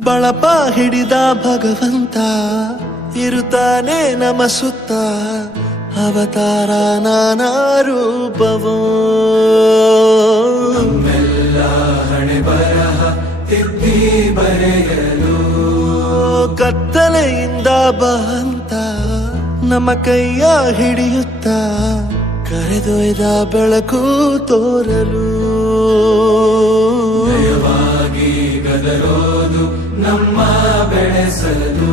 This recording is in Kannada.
ಬಳಪ ಹಿಡಿದ ಭಗವಂತ ಇರುತ್ತಾನೆ ನಮ ಸುತ್ತ ಅವತಾರ ನಾನಾ ರೂಪವೋ ನಮ್ಮೆಲ್ಲ ಹಣೆ ಬರಹ ತಿದ್ದಿ ಬರೆಯಲು ಕತ್ತಲೆಯಿಂದ ಬಂತ ನಮ್ಮ ಕೈಯ ಹಿಡಿಯುತ್ತ ಕರೆದೊಯ್ದ ಬೆಳಕು ತೋರಲು ನಯವಾಗಿ ಗದರೋದು ನಮ್ಮ ಬೆಳೆಸಲು